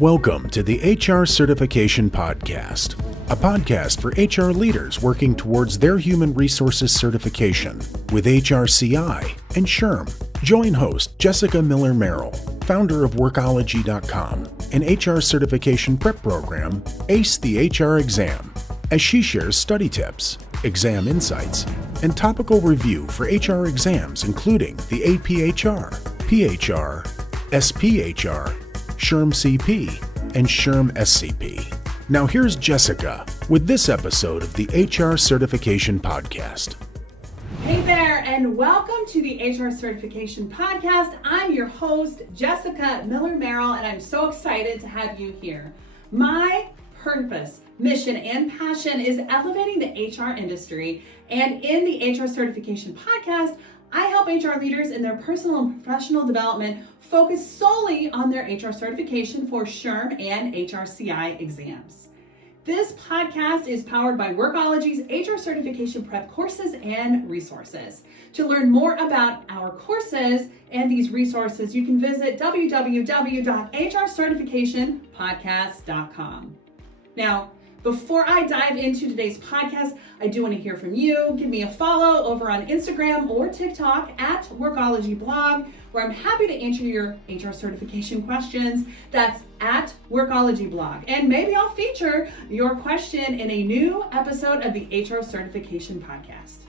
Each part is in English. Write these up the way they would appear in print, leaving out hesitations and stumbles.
Welcome to the HR Certification Podcast, a podcast for HR leaders working towards their human resources certification with HRCI and SHRM. Join host Jessica Miller-Merrell, founder of Workology.com, an HR certification prep program, Ace the HR exam, as she shares study tips, exam insights, and topical review for HR exams including the aPHR, PHR, SPHR, SHRM-CP, and SHRM-SCP. Now here's Jessica with this episode of the HR Certification Podcast. Hey there, and welcome to the HR Certification Podcast. I'm your host, Jessica Miller-Merrell, and I'm so excited to have you here. My purpose, mission, and passion is elevating the HR industry, and in the HR Certification Podcast, I help HR leaders in their personal and professional development focus solely on their HR certification for SHRM and HRCI exams. This podcast is powered by Workology's HR certification prep courses and resources. To learn more about our courses and these resources, you can visit www.hrcertificationpodcast.com. Now, before I dive into today's podcast, I do want to hear from you. Give me a follow over on Instagram or TikTok at WorkologyBlog, where I'm happy to answer your HR certification questions. That's at WorkologyBlog. And maybe I'll feature your question in a new episode of the HR Certification Podcast.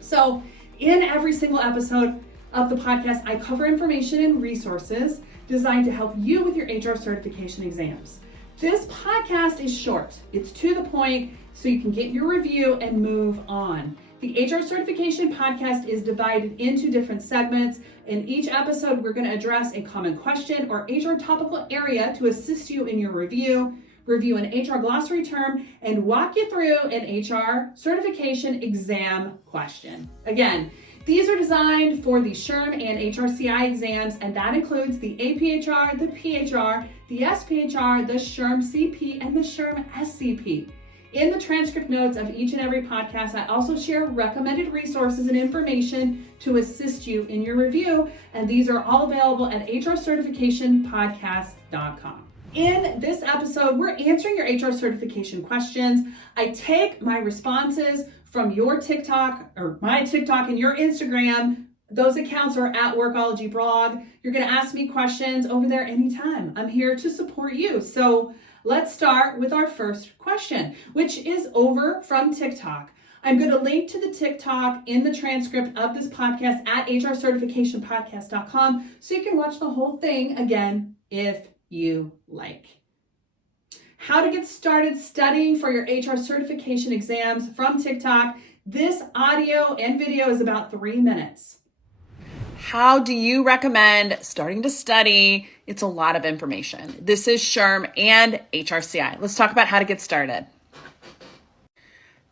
So in every single episode of the podcast, I cover information and resources designed to help you with your HR certification exams. This podcast is short. It's to the point so you can get your review and move on. The HR Certification Podcast is divided into different segments. In each episode, we're going to address a common question or HR topical area to assist you in your review an HR glossary term, and walk you through an HR certification exam question. Again, these are designed for the SHRM and HRCI exams, and that includes the aPHR, the PHR, the SPHR, the SHRM-CP, and the SHRM-SCP. In the transcript notes of each and every podcast, I also share recommended resources and information to assist you in your review, and these are all available at hrcertificationpodcast.com. In this episode, we're answering your HR certification questions. I take my responses from your TikTok or my TikTok and your Instagram. Those accounts are at Workology.blog. You're going to ask me questions over there anytime. I'm here to support you. So let's start with our first question, which is over from TikTok. I'm going to link to the TikTok in the transcript of this podcast at hrcertificationpodcast.com so you can watch the whole thing again if you like. How to get started studying for your HR certification exams from TikTok. This audio and video is about 3 minutes. How do you recommend starting to study? It's a lot of information. This is SHRM and HRCI. Let's talk about how to get started.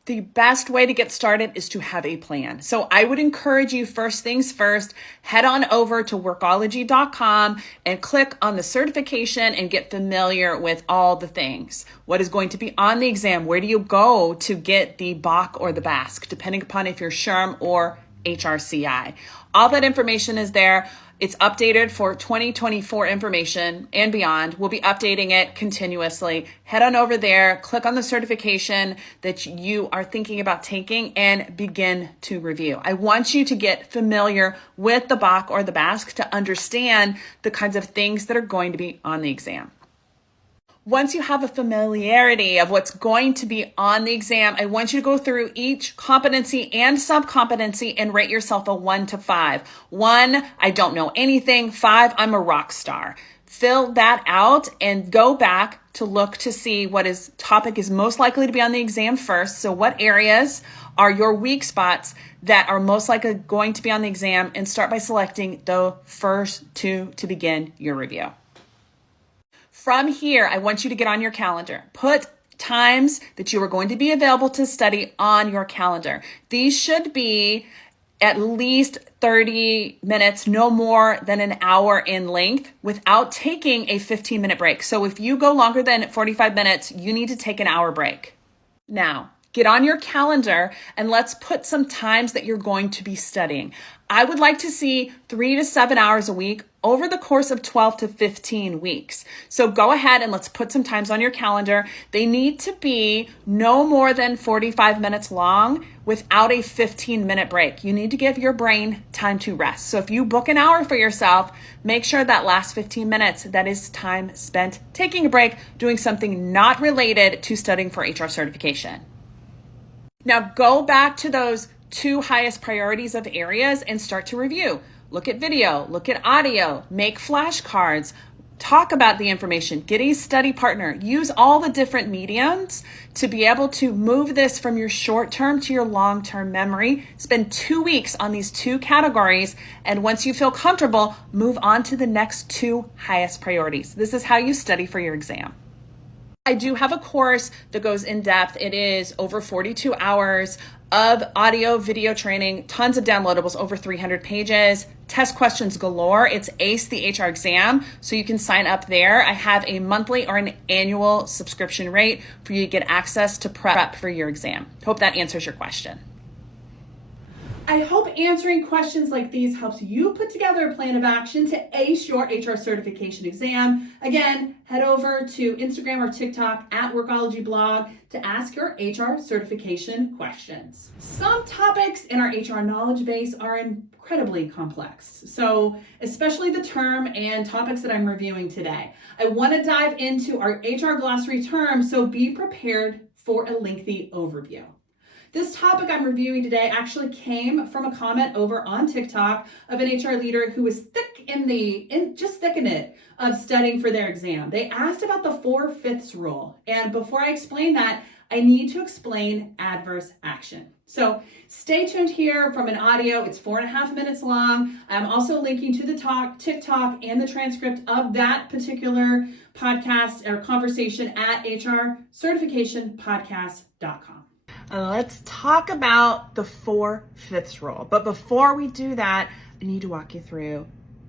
The best way to get started is to have a plan. So I would encourage you, first things first, head on over to Workology.com and click on the certification and get familiar with all the things. What is going to be on the exam? Where do you go to get the BOC or the BASC, depending upon if you're SHRM or HRCI. All that information is there. It's updated for 2024 information and beyond. We'll be updating it continuously. Head on over there, click on the certification that you are thinking about taking, and begin to review. I want you to get familiar with the BOC or the BASC to understand the kinds of things that are going to be on the exam. Once you have a familiarity of what's going to be on the exam, I want you to go through each competency and sub-competency and rate yourself a 1 to 5. 1, I don't know anything. 5, I'm a rock star. Fill that out and go back to look to see what topic is most likely to be on the exam first. So what areas are your weak spots that are most likely going to be on the exam, and start by selecting the first 2 to begin your review. From here, I want you to get on your calendar. Put times that you are going to be available to study on your calendar. These should be at least 30 minutes, no more than an hour in length, without taking a 15-minute break. So if you go longer than 45 minutes, you need to take an hour break. Now, get on your calendar and let's put some times that you're going to be studying. I would like to see 3 to 7 hours a week over the course of 12 to 15 weeks. So go ahead and let's put some times on your calendar. They need to be no more than 45 minutes long without a 15-minute break. You need to give your brain time to rest. So if you book an hour for yourself, make sure that last 15 minutes, that is time spent taking a break, doing something not related to studying for HR certification. Now go back to those 2 highest priorities of areas and start to review. Look at video, look at audio, make flashcards, talk about the information, get a study partner, use all the different mediums to be able to move this from your short-term to your long-term memory. Spend 2 weeks on these 2 categories, and once you feel comfortable, move on to the next 2 highest priorities. This is how you study for your exam. I do have a course that goes in depth. It is over 42 hours of audio, video training, tons of downloadables, over 300 pages, test questions galore. It's ACE the HR exam, so you can sign up there. I have a monthly or an annual subscription rate for you to get access to prep for your exam. Hope that answers your question. I hope answering questions like these helps you put together a plan of action to ace your HR certification exam. Again, head over to Instagram or TikTok at Workology Blog to ask your HR certification questions. Some topics in our HR knowledge base are incredibly complex, so especially the term and topics that I'm reviewing today. I want to dive into our HR glossary terms, so be prepared for a lengthy overview. This topic I'm reviewing today actually came from a comment over on TikTok of an HR leader who was thick in it of studying for their exam. They asked about the 4/5 rule. And before I explain that, I need to explain adverse action. So stay tuned here from an audio. It's 4.5 minutes long. I'm also linking to the TikTok and the transcript of that particular podcast or conversation at HRCertificationpodcast.com. Let's talk about the 4/5 rule. But before we do that, I need to walk you through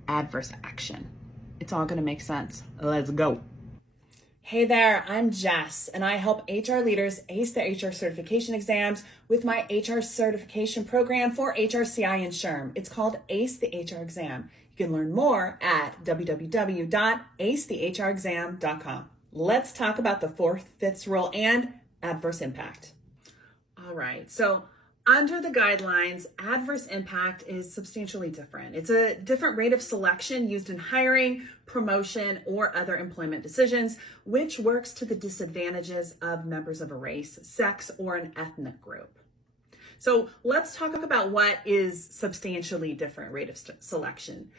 adverse action. It's all going to make sense. Let's go. Hey there, I'm Jess, and I help HR leaders ace their HR certification exams with my HR certification program for HRCI and SHRM. It's called ACE the HR exam. You can learn more at www.acethehrexam.com. Let's talk about the 4/5 rule and adverse impact. All right, so under the guidelines, adverse impact is substantially different. It's a different rate of selection used in hiring, promotion, or other employment decisions, which works to the disadvantages of members of a race, sex, or an ethnic group. So let's talk about what is substantially different rate of selection.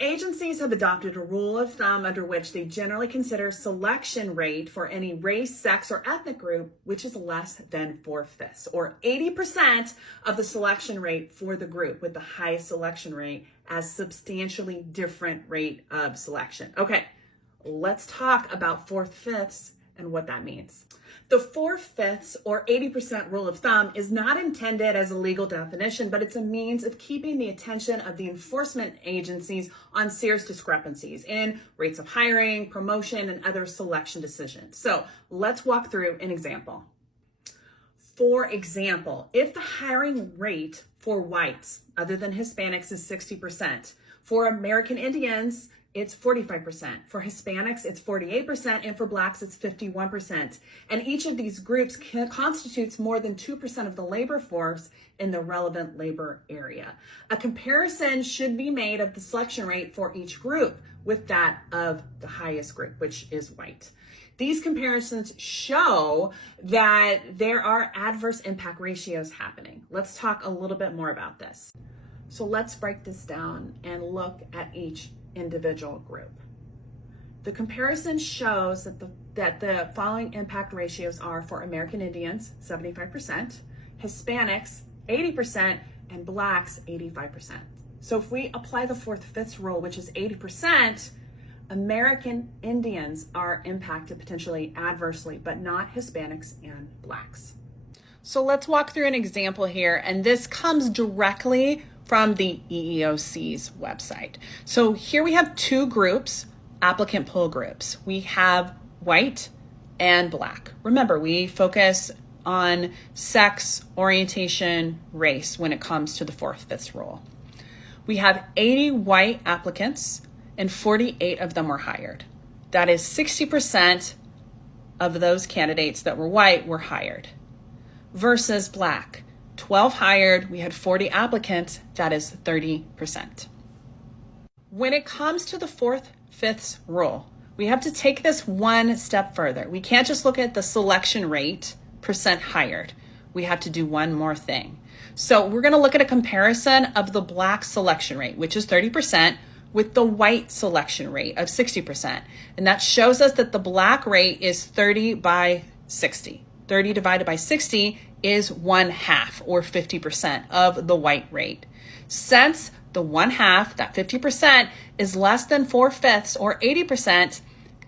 Agencies have adopted a rule of thumb under which they generally consider selection rate for any race, sex, or ethnic group, which is less than 4/5, or 80% of the selection rate for the group with the highest selection rate as substantially different rate of selection. Okay, let's talk about 4/5 and what that means. The 4/5 or 80% rule of thumb is not intended as a legal definition, but it's a means of keeping the attention of the enforcement agencies on serious discrepancies in rates of hiring, promotion, and other selection decisions. So let's walk through an example. For example, if the hiring rate for whites other than Hispanics is 60%, for American Indians, it's 45%. For Hispanics, it's 48%. And for Blacks, it's 51%. And each of these groups constitutes more than 2% of the labor force in the relevant labor area. A comparison should be made of the selection rate for each group with that of the highest group, which is white. These comparisons show that there are adverse impact ratios happening. Let's talk a little bit more about this. So let's break this down and look at each individual group. The comparison shows that the following impact ratios are for American Indians, 75%, Hispanics, 80%, and Blacks, 85%. So if we apply the 4/5 rule, which is 80%, American Indians are impacted potentially adversely, but not Hispanics and Blacks. So let's walk through an example here, and this comes directly from the EEOC's website. So here we have 2 groups, applicant pool groups. We have white and Black. Remember, we focus on sex, orientation, race when it comes to the 4/5 rule. We have 80 white applicants and 48 of them were hired. That is 60% of those candidates that were white were hired. Versus black, 12 hired, we had 40 applicants, that is 30%. When it comes to the 4/5 rule, we have to take this one step further. We can't just look at the selection rate, percent hired. We have to do one more thing. So we're gonna look at a comparison of the black selection rate, which is 30%, with the white selection rate of 60%. And that shows us that the black rate is 30 by 60. 30 divided by 60 is 1/2 or 50% of the white rate. Since the 1/2, that 50%, is less than 4/5 or 80%,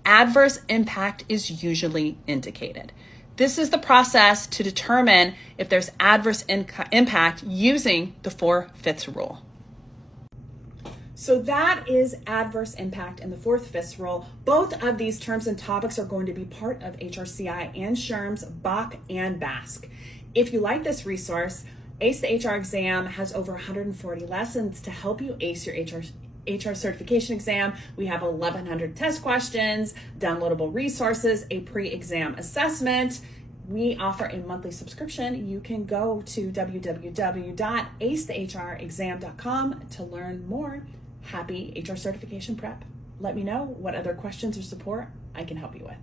adverse impact is usually indicated. This is the process to determine if there's adverse impact using the 4/5 rule. So that is adverse impact and the 4/5 rule. Both of these terms and topics are going to be part of HRCI and SHRM's BOK and BASC. If you like this resource, ACE the HR exam has over 140 lessons to help you ace your HR certification exam. We have 1,100 test questions, downloadable resources, a pre-exam assessment. We offer a monthly subscription. You can go to www.acethehrexam.com to learn more. Happy HR certification prep. Let me know what other questions or support I can help you with.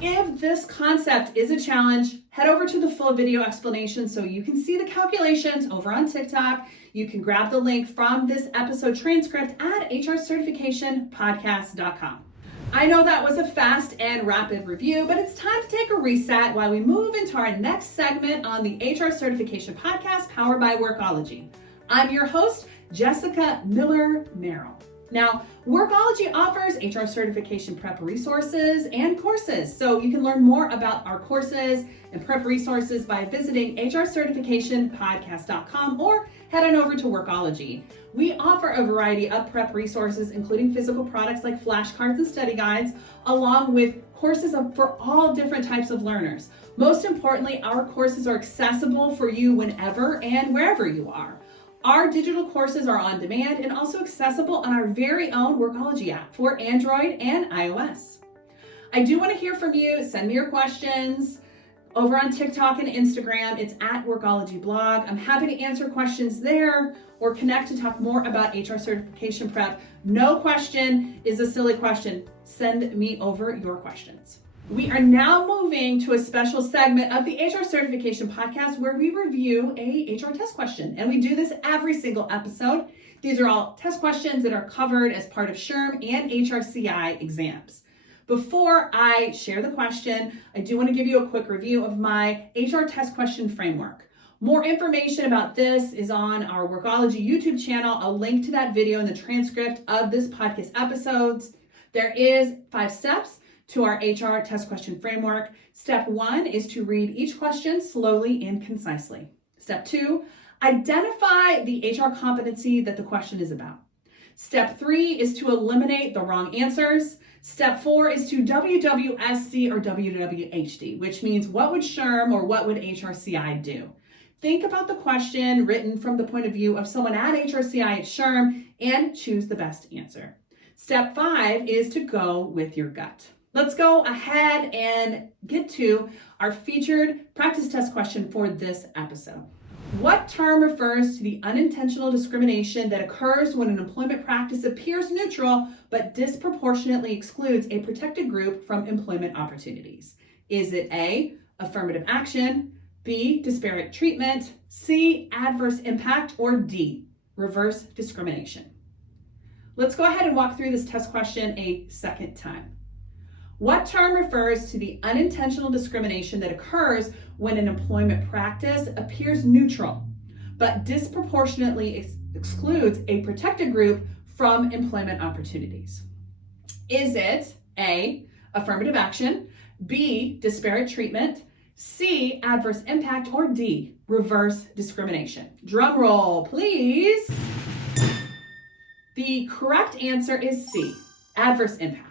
If this concept is a challenge, head over to the full video explanation so you can see the calculations over on TikTok. You can grab the link from this episode transcript at HRCertificationpodcast.com. I know that was a fast and rapid review, but it's time to take a reset while we move into our next segment on the HR Certification Podcast powered by Workology. I'm your host, Jessica Miller-Merrell. Now, Workology offers HR certification prep resources and courses, so you can learn more about our courses and prep resources by visiting HRCertificationpodcast.com or head on over to Workology. We offer a variety of prep resources, including physical products like flashcards and study guides, along with courses for all different types of learners. Most importantly, our courses are accessible for you whenever and wherever you are. Our digital courses are on demand and also accessible on our very own Workology app for Android and iOS. I do want to hear from you. Send me your questions over on TikTok and Instagram. It's at Workology blog. I'm happy to answer questions there or connect to talk more about HR certification prep. No question is a silly question. Send me over your questions. We are now moving to a special segment of the HR Certification Podcast where we review a HR test question. And we do this every single episode. These are all test questions that are covered as part of SHRM and HRCI exams. Before I share the question, I do want to give you a quick review of my HR test question framework. More information about this is on our Workology YouTube channel. I'll link to that video in the transcript of this podcast episodes. There is 5 steps to our HR test question framework. Step 1 is to read each question slowly and concisely. Step 2, identify the HR competency that the question is about. Step 3 is to eliminate the wrong answers. Step 4 is to WWSD or WWHD, which means what would SHRM or what would HRCI do? Think about the question written from the point of view of someone at HRCI at SHRM and choose the best answer. Step 5 is to go with your gut. Let's go ahead and get to our featured practice test question for this episode. What term refers to the unintentional discrimination that occurs when an employment practice appears neutral but disproportionately excludes a protected group from employment opportunities? Is it A, affirmative action, B, disparate treatment, C, adverse impact, or D, reverse discrimination? Let's go ahead and walk through this test question a second time. What term refers to the unintentional discrimination that occurs when an employment practice appears neutral, but disproportionately excludes a protected group from employment opportunities? Is it A, affirmative action, B, disparate treatment, C, adverse impact, or D, reverse discrimination? Drum roll, please. The correct answer is C, adverse impact.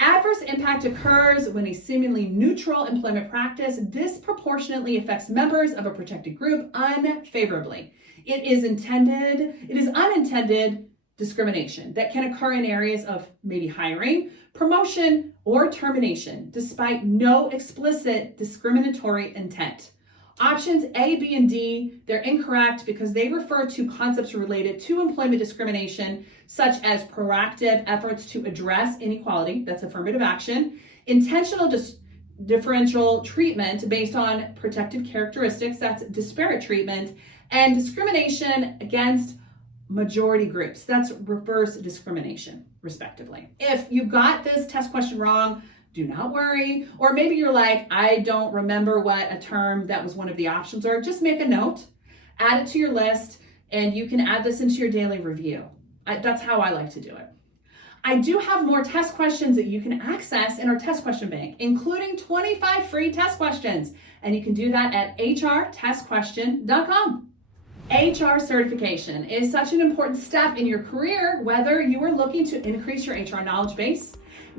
Adverse impact occurs when a seemingly neutral employment practice disproportionately affects members of a protected group unfavorably. It is unintended discrimination that can occur in areas of maybe hiring, promotion, or termination, despite no explicit discriminatory intent. Options A, B, and D, they're incorrect because they refer to concepts related to employment discrimination, such as proactive efforts to address inequality, that's affirmative action, intentional differential treatment based on protected characteristics, that's disparate treatment, and discrimination against majority groups, that's reverse discrimination, respectively. If you got this test question wrong, do not worry. Or maybe you're like, I don't remember what a term that was one of the options are. Just make a note, add it to your list, and you can add this into your daily review. That's how I like to do it. I do have more test questions that you can access in our test question bank, including 25 free test questions. And you can do that at hrtestquestion.com. HR certification is such an important step in your career, whether you are looking to increase your HR knowledge base,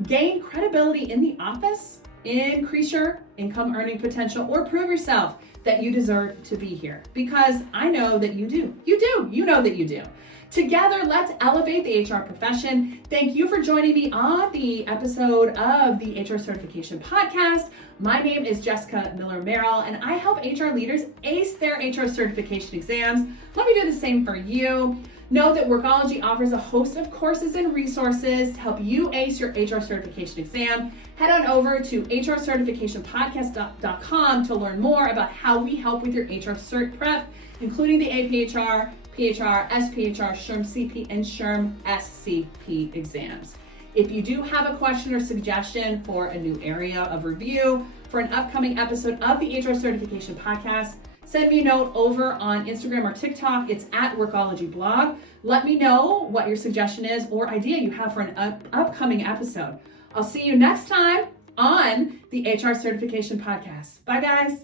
gain credibility in the office, increase your income earning potential, or prove yourself that you deserve to be here. Because I know that you do. You know that you do. Together, let's elevate the HR profession. Thank you for joining me on the episode of the HR Certification Podcast. My name is Jessica Miller-Merrell, and I help HR leaders ace their HR certification exams. Let me do the same for you. Know that Workology offers a host of courses and resources to help you ace your HR certification exam. Head on over to hrcertificationpodcast.com to learn more about how we help with your HR cert prep, including the aPHR, PHR, SPHR, SHRM-CP, and SHRM-SCP exams. If you do have a question or suggestion for a new area of review for an upcoming episode of the HR Certification Podcast, send me a note over on Instagram or TikTok. It's at Workology Blog. Let me know what your suggestion is or idea you have for an upcoming episode. I'll see you next time on the HR Certification Podcast. Bye, guys.